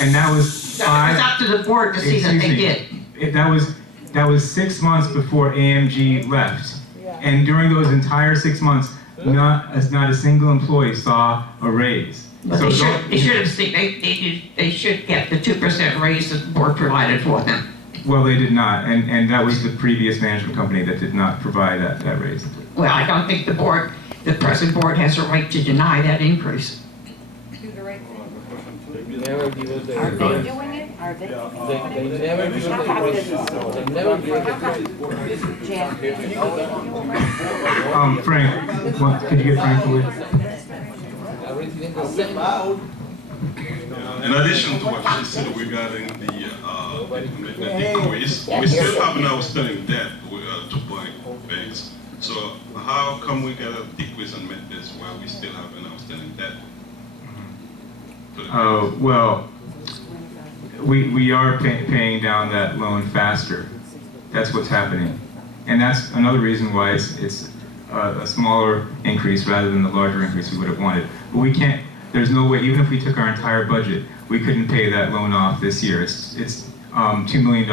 And that was That was up to the board to see that they did. That was 6 months before AMG left. And during those entire 6 months, not a single employee saw a raise. But they should have seen, they should get the 2% raise that the board provided for them. Well, they did not, and that was the previous management company that did not provide that raise. Well, I don't think the present board has a right to deny that increase. Do the right thing. They never give us the Are they raise. doing it? Are they? They never give us the raise. They never give us the raise. Jan, Frank, could you get Frank away? Everything is the same. In addition to what she said regarding the increase, we still have an outstanding debt to banks. So how come we get a decrease in maintenance while we still have an outstanding debt? Well, we are paying down that loan faster. That's what's happening. And that's another reason why it's a smaller increase rather than the larger increase we would have wanted. But we can't, there's no way, even if we took our entire budget, we couldn't pay that loan off this year. It's $2 million.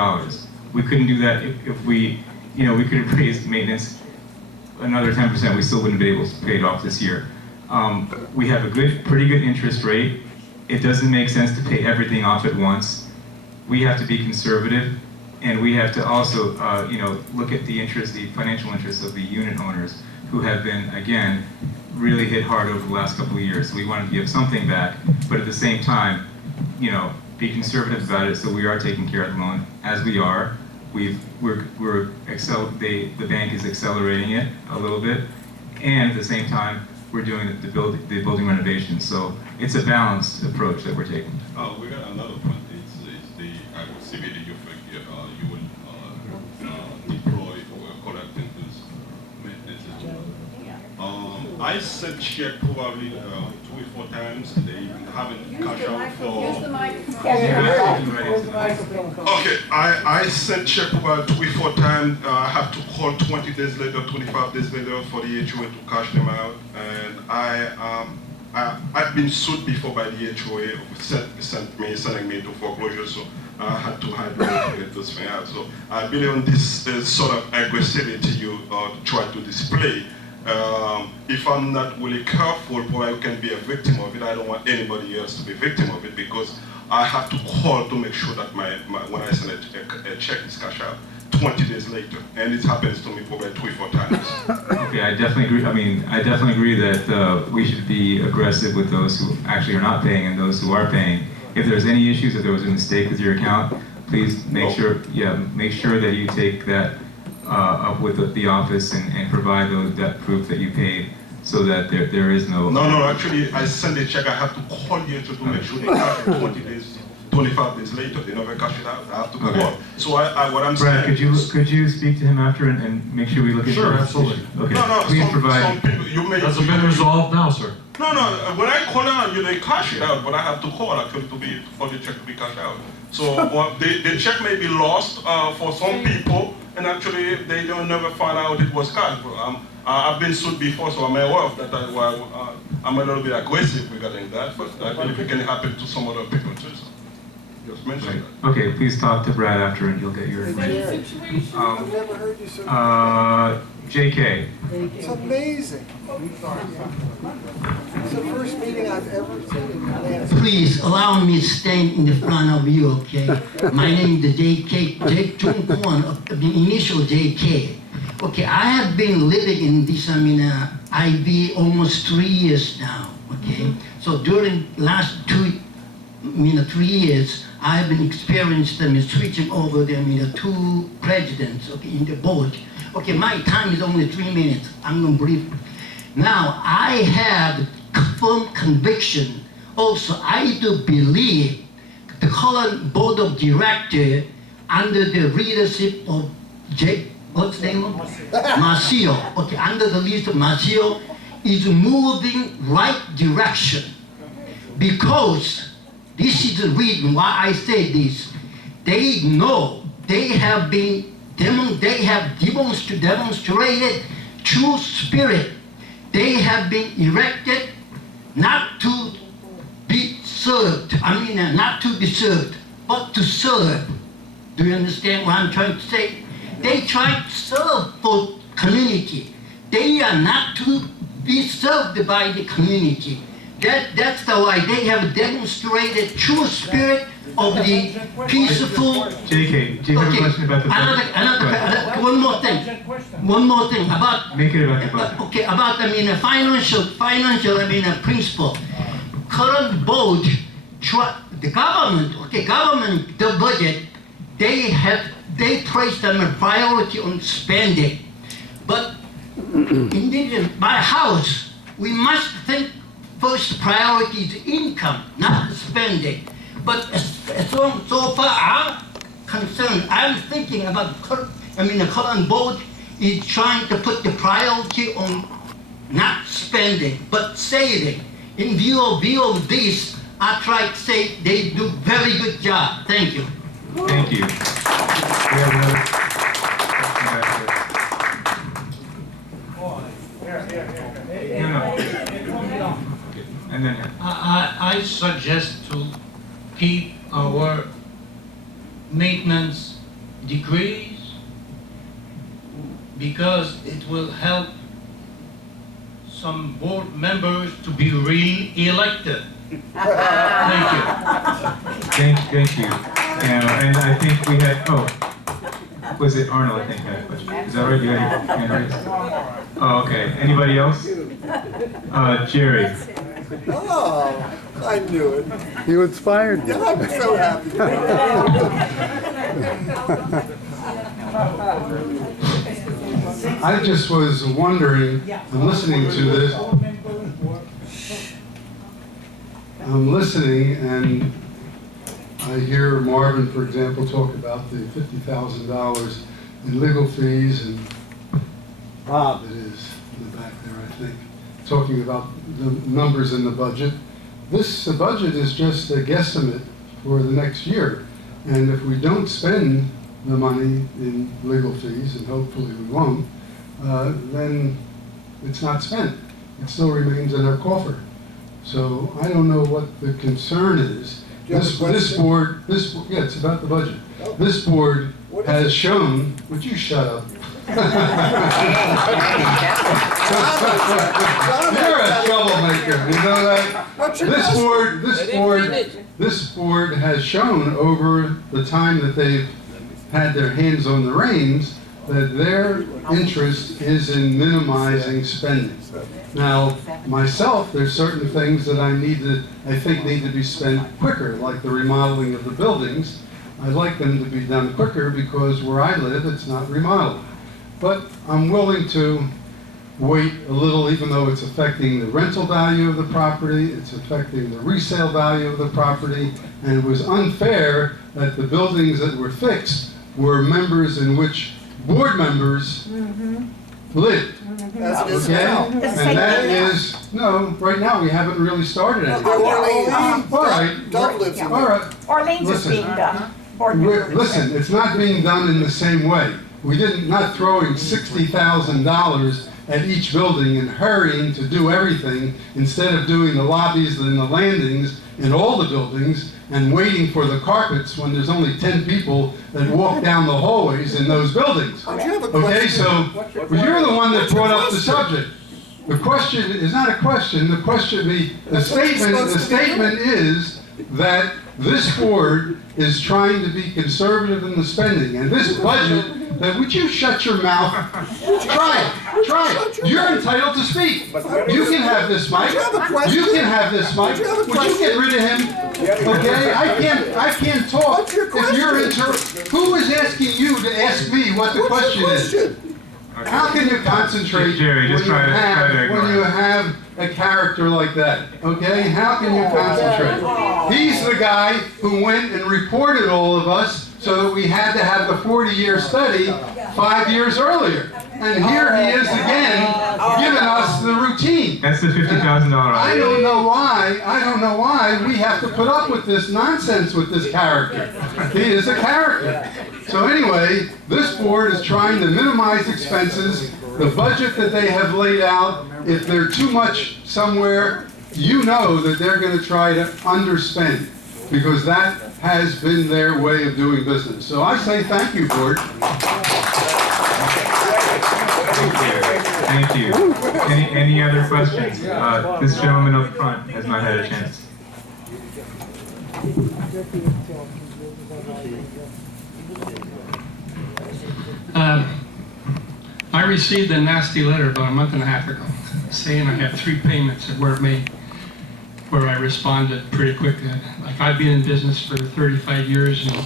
We couldn't do that if we could have raised maintenance another 10%, we still wouldn't be able to pay it off this year. We have a pretty good interest rate. It doesn't make sense to pay everything off at once. We have to be conservative, and we have to also, look at the financial interests of the unit owners who have been, again, really hit hard over the last couple of years. So we want to give something back, but at the same time, be conservative about it. So we are taking care of the loan as we are. The bank is accelerating it a little bit, and at the same time, we're doing the building renovation. So it's a balanced approach that we're taking. We got another point. It's the aggressivity you will deploy for collecting this maintenance as well. I sent check probably 2 or 4 times. They haven't cashed out for. use the microphone. Okay, I sent check about 2 or 4 times. I have to call 20 days later, 25 days later for the HOA to cash them out. And I've been sued before by the HOA, sending me to foreclosure. So I had to hide to get this thing out. So I believe on this sort of aggressivity you try to display. If I'm not really careful, probably I can be a victim of it. I don't want anybody else to be a victim of it because I have to call to make sure that when I send a check is cashed out 20 days later, and it happens to me probably 3 or 4 times. Okay, I definitely agree. I definitely agree that we should be aggressive with those who actually are not paying and those who are paying. If there's any issues, if there was a mistake with your account, please make sure that you take that up with the office and provide that proof that you paid, so that there is no. No. Actually, I send a check. I have to call you to make sure they cash it 20 days, 25 days later. They never cash it out. I have to call. Okay. So what I'm Brad, saying. could you speak to him after and make sure we look into Sure, it? absolutely. Okay. No. Please provide. Some people you may. Has it been resolved now, sir? No. When I call out, they cash it out, but I have to call actually for the check to be cashed out. So the check may be lost for some people, and actually they don't never find out it was cashed. I've been sued before, so I'm aware of that. I'm a little bit aggressive regarding that, but I believe it can happen to some other people too. So just mention that. Okay, please talk to Brad after, and you'll get your information. I've never heard you so. JK. It's amazing. It's the first meeting I've ever seen in Atlanta. Please allow me to stand in the front of you, okay? My name is Jake Jung Kwon, the initial JK. Okay, I have been living in this, IB almost 3 years now, okay? So during last 3 years, I have been experiencing switching over the 2 presidents, okay, in the board. Okay, my time is only 3 minutes. I'm gonna brief. Now, I have firm conviction. Also, I do believe the current board of directors, under the leadership of what's the name of? Marcio. Okay, under the leadership of Marcio, is moving right direction. Because this is the reason why I say this. They know they have demonstrated true spirit. They have been elected not to be served. I mean, not to be served, but to serve. Do you understand what I'm trying to say? They try to serve for community. They are not to be served by the community. That's the why they have demonstrated true spirit of the peaceful. JK, do you have a question about the budget? One more thing about. Make it about the budget. Okay, about financial principle. Current board, the government, the budget, they place them a priority on spending. But in my house, we must think first priority is income, not spending. But so far I'm concerned, I'm thinking about the current board is trying to put the priority on not spending, but saving. In view of this, I try to say they do very good job. Thank you. Thank you. We have another question back there. No. Okay. And then, I suggest to keep our maintenance decrease because it will help some board members to be re-elected. Thank you. thank you. And I think we had, was it Arnold, I think, had a question. Is that right? You had your hand raised? Oh, okay. Anybody else? Jerry. Oh, I knew it. You inspired me. Yeah, I'm so happy. I just was wondering, I'm listening to this. I'm listening and I hear Marvin, for example, talk about the $50,000 in legal fees, and Bob, it is, in the back there, I think, talking about the numbers in the budget. The budget is just a guesstimate for the next year. And if we don't spend the money in legal fees, and hopefully we won't, then it's not spent. It still remains in our coffer. So I don't know what the concern is. This board, yeah, it's about the budget. This board has shown, would you shut up? You're a troublemaker, you know that? This board has shown over the time that they've had their hands on the reins that their interest is in minimizing spending. Now, myself, there's certain things that I think need to be spent quicker, like the remodeling of the buildings. I'd like them to be done quicker because where I live, it's not remodeled. But I'm willing to wait a little, even though it's affecting the rental value of the property, it's affecting the resale value of the property, and it was unfair that the buildings that were fixed were members in which board members lived. As it is Okay? now. And that is, no, right now we haven't really started anything. All right. Doug lives in All there. right. Orleans is Listen. being done. Board members. Listen, it's not being done in the same way. We not throwing $60,000 at each building and hurrying to do everything instead of doing the lobbies and the landings in all the buildings and waiting for the carpets when there's only 10 people that walk down the hallways in those buildings. Don't you have a Okay, question? so you're the one that brought up the subject. The question is not a question. The question, the statement is that this board is trying to be conservative in the spending, and this budget. Would you shut your mouth? Try it. You're entitled to speak. You can have this mic. You can have this mic. Would you get rid of him? Okay, I can't talk if you're who is asking you to ask me what the question is? How can you concentrate Jerry, just try to when you have a character like that? Okay, how can you concentrate? He's the guy who went and reported all of us so that we had to have the 40-year study 5 years earlier. And here he is again, giving us the routine. that's the $50,000. I don't know why we have to put up with this nonsense with this character. He is a character. So anyway, this board is trying to minimize expenses. The budget that they have laid out, if they're too much somewhere, you know that they're going to try to underspend, because that has been their way of doing business. So I say thank you, board. Thank you. Any other questions? This gentleman up front has not had a chance. I received a nasty letter about a month and a half ago saying I have 3 payments that weren't made, where I responded pretty quickly. Like, I've been in business for 35 years and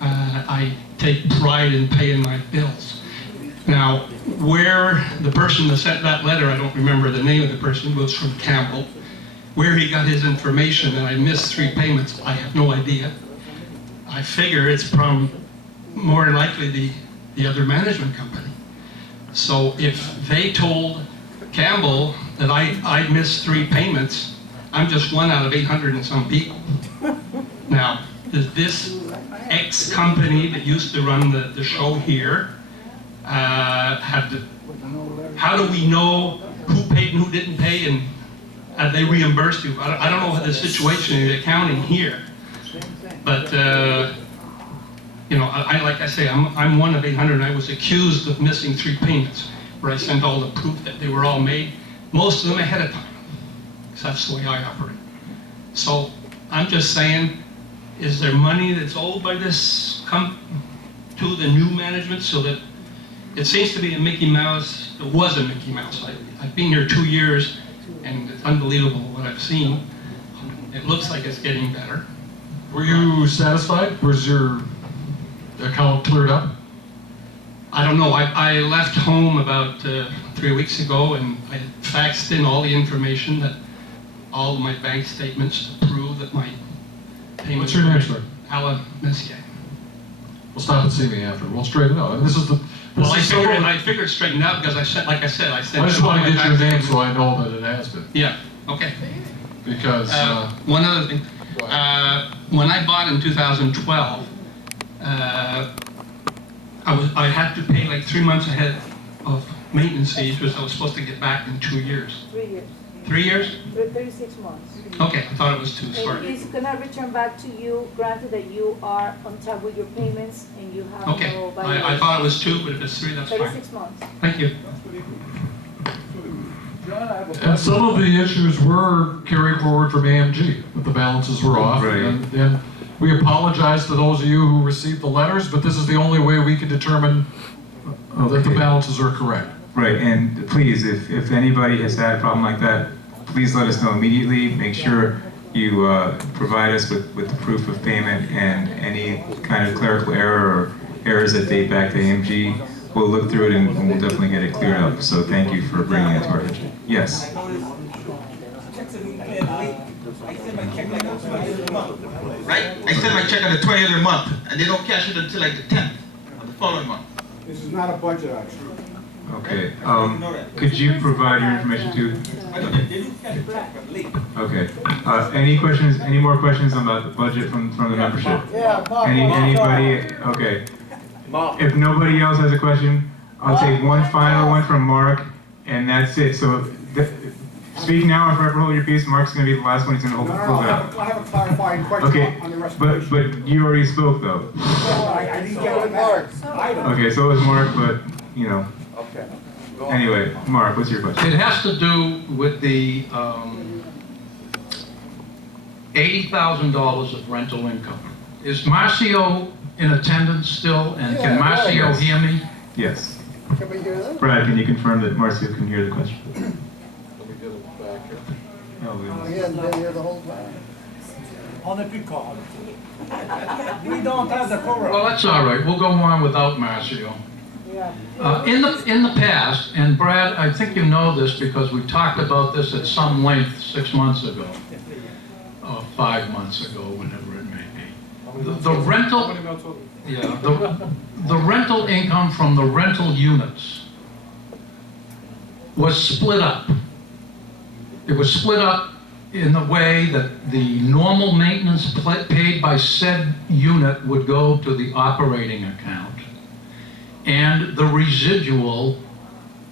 I take pride in paying my bills. Now, where the person that sent that letter, I don't remember the name of the person, was from Campbell. Where he got his information that I missed 3 payments, I have no idea. I figure it's from more than likely the other management company. So if they told Campbell that I missed 3 payments, I'm just one out of 800 and some people. Now, does this ex-company that used to run the show here how do we know who paid and who didn't pay, and have they reimbursed you? I don't know the situation in the accounting here, but you know, like I say, I'm one of 800, and I was accused of missing 3 payments, where I sent all the proof that they were all made, most of them ahead of time, because that's the way I operate. So I'm just saying, is there money that's owed by this to the new management, so that it seems to be a Mickey Mouse, it was a Mickey Mouse. I've been here 2 years, and it's unbelievable what I've seen. It looks like it's getting better. Were you satisfied? Was your account cleared up? I don't know. I left home about 3 weeks ago, and I faxed in all the information, that all of my bank statements to prove that my payments. What's your name, sir? Alan Messier. Well, stop and see me after. We'll straighten it out. And this is the. Well, I figured straighten out, because I sent, like I said, I sent. I just want to get your name so I know that it has been. Yeah. Okay. Because. One other thing. When I bought in 2012, I had to pay like 3 months ahead of maintenance fees, because I was supposed to get back in 2 years. 3 years. 3 years? 36 months. Okay, I thought it was 2. And Sorry. it's gonna return back to you, granted that you are on time with your payments and you have Okay. no I violation. thought it was 2, but if it's 3, that's fine. 36 months. Thank you. And some of the issues were carried forward from AMG, that the balances were off. Right. And we apologize to those of you who received the letters, but this is the only way we can determine that the balances are correct. Right, and please, if anybody has had a problem like that, please let us know immediately. Make sure you provide us with the proof of payment, and any kind of clerical error or errors that date back to AMG. We'll look through it, and we'll definitely get it cleared up. So thank you for bringing it to our attention. Yes? Right? I send my check on the 20th of the month, and they don't cash it until like the 10th of the following month. This is not a budget action. Okay. Could you provide your information too? Okay. Any questions? Any more questions about the budget from the membership? Yeah, Mark. Anybody? Okay. If nobody else has a question, I'll take one final one from Mark, and that's it. So speak now and forever hold your peace. Mark's going to be the last one. He's going to hold it out. I have a clarifying question Okay, on the restoration. but you already spoke though. I didn't get Mark. Okay, so was Mark, but you know. Okay. Anyway, Mark, what's your question? It has to do with the $80,000 of rental income. Is Marcio in attendance still, and can Marcio hear me? Yes. Can we hear that? Brad, can you confirm that Marcio can hear the question? Let me get it back here. No, we don't. He hasn't been here the whole time. On the call. We don't have the quorum. Well, that's all right. We'll go on without Marcio. Yeah. In the past, and Brad, I think you know this because we talked about this at some length 6 months ago, or 5 months ago, whenever it may be. The rental, yeah, the rental income from the rental units was split up. It was split up in the way that the normal maintenance paid by said unit would go to the operating account, and the residual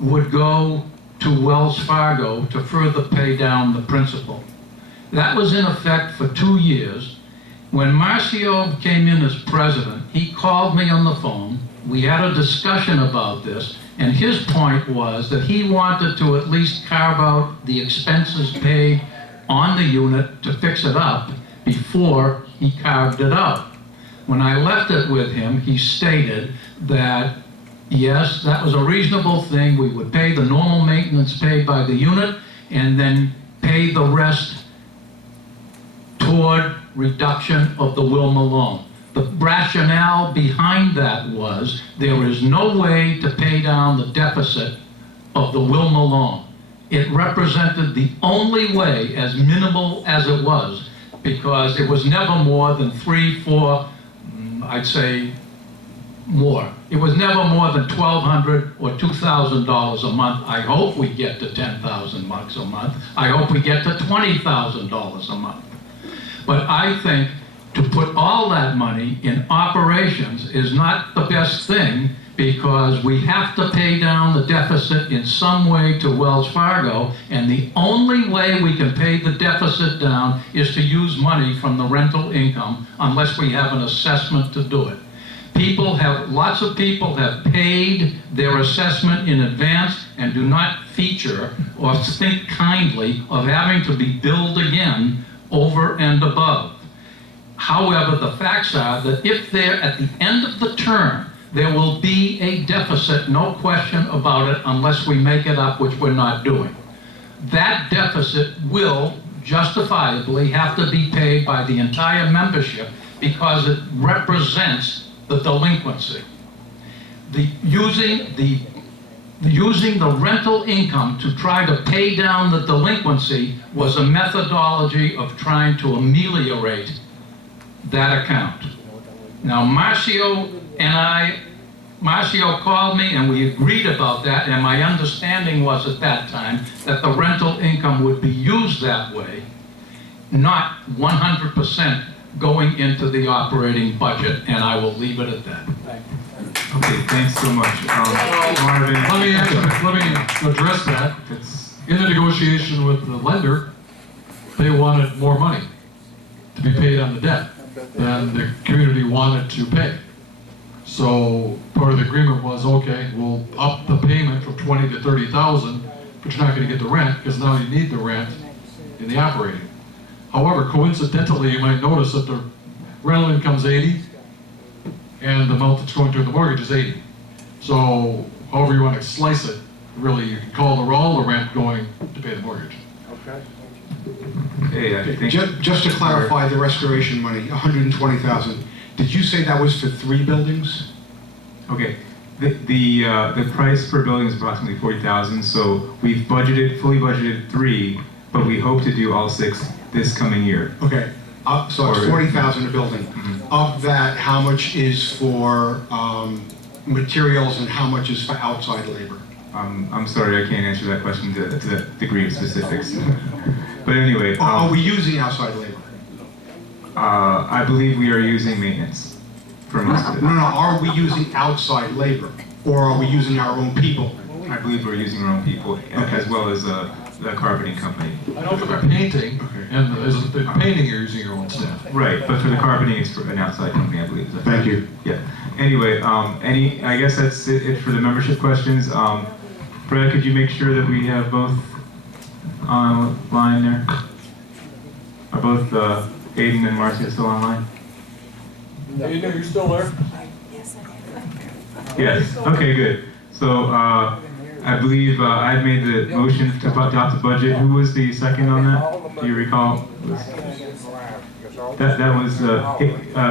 would go to Wells Fargo to further pay down the principal. That was in effect for 2 years. When Marcio came in as president, he called me on the phone. We had a discussion about this, and his point was that he wanted to at least carve out the expenses paid on the unit to fix it up before he carved it out. When I left it with him, he stated that, yes, that was a reasonable thing. We would pay the normal maintenance paid by the unit and then pay the rest toward reduction of the Wilma loan. The rationale behind that was there is no way to pay down the deficit of the Wilma loan. It represented the only way, as minimal as it was, because it was never more than I'd say more. It was never more than $1,200 or $2,000 a month. I hope we get to $10,000 a month. I hope we get to $20,000 a month. But I think to put all that money in operations is not the best thing, because we have to pay down the deficit in some way to Wells Fargo, and the only way we can pay the deficit down is to use money from the rental income, unless we have an assessment to do it. Lots of people have paid their assessment in advance and do not feature or think kindly of having to be billed again over and above. However, the facts are that if they're at the end of the term, there will be a deficit, no question about it, unless we make it up, which we're not doing. That deficit will justifiably have to be paid by the entire membership because it represents the delinquency. Using the rental income to try to pay down the delinquency was a methodology of trying to ameliorate that account. Now, Marcio called me and we agreed about that, and my understanding was at that time that the rental income would be used that way, not 100% going into the operating budget, and I will leave it at that. Okay, thanks so much. Marvin. Let me address that. In the negotiation with the lender, they wanted more money to be paid on the debt than the community wanted to pay. So part of the agreement was, okay, we'll up the payment from 20 to 30,000, but you're not going to get the rent because now you need the rent in the operating. However, coincidentally, you might notice that the rental income's 80 and the amount that's going through the mortgage is 80. So however you want to slice it, really you can call all the rent going to pay the mortgage. Okay. Hey, I think Just to clarify the restoration money, 120,000. Did you say that was for 3 buildings? Okay. The price per building is approximately 40,000. So we've fully budgeted 3, but we hope to do all 6 this coming year. Okay. So it's 40,000 a building. Mm-hmm. Of that, how much is for materials and how much is for outside labor? I'm sorry, I can't answer that question to that degree of specifics. But anyway. Are we using outside labor? I believe we are using maintenance for most of it. No, are we using outside labor? Or are we using our own people? I believe we're using our own people, as well as the carpeting company. I know for the painting, and the painting you're using your own staff. Right, but for the carpeting, it's for an outside company, I believe. Thank you. Yeah. Anyway, I guess that's it for the membership questions. Brad, could you make sure that we have both online there? Are both Aiden and Marcia still online? Aiden, are you still there? Yes. Okay, good. So I believe I made the motion to adopt the budget. Who was the second on that? Do you recall? That was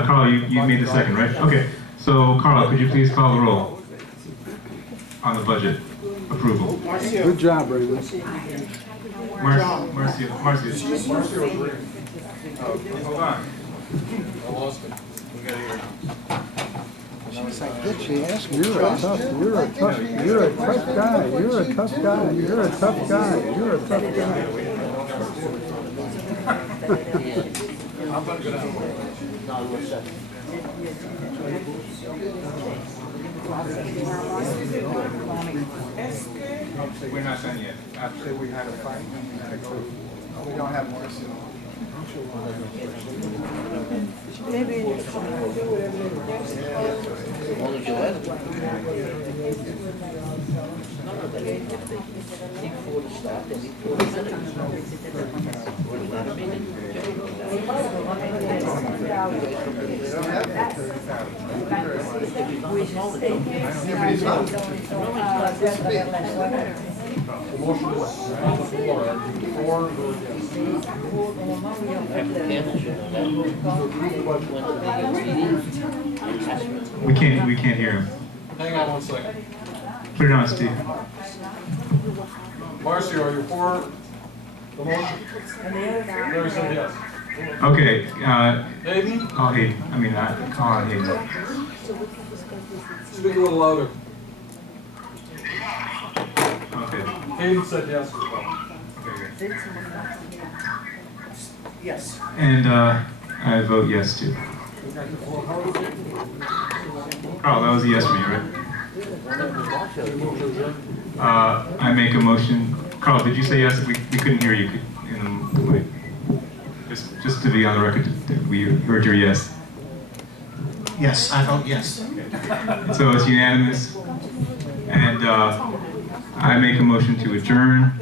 Carl. You made the second, right? Okay. So Carl, could you please call the roll on the budget approval? Good job, Raymond. Marcia. Hold on. I lost it. We got here. She's like, good, she asked me. You're a tough guy. You're a tough guy. You're a tough guy. You're a tough guy. You're a tough guy. I'm gonna go down. We're not done yet. After we had a fight, we don't have Marcy. Maybe. We can't hear him. Hang on one second. Put it on, Steve. Marcy, are you for the motion? Larry said yes. Okay, Hayden, call Hayden. I mean, call on Hayden. speak a little louder. Okay. Hayden said yes as well. Yes. And I vote yes too. Carl, that was a yes for me, right? I make a motion. Carl, did you say yes? We couldn't hear you. Just to be on the record, we heard your yes. Yes, I vote yes. So it's unanimous. And I make a motion to adjourn.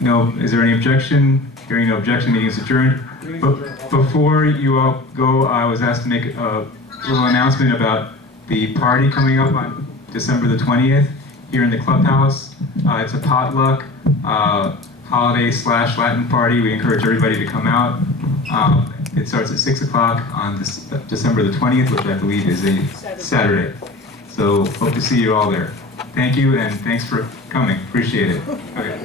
No, is there any objection? Hearing no objection, meeting is adjourned. But before you all go, I was asked to make a little announcement about the party coming up on December the 20th here in the clubhouse. It's a potluck holiday/Latin party. We encourage everybody to come out. It starts at 6 o'clock on December the 20th, which I believe is a Saturday. So hope to see you all there. Thank you, and thanks for coming. Appreciate it. Okay.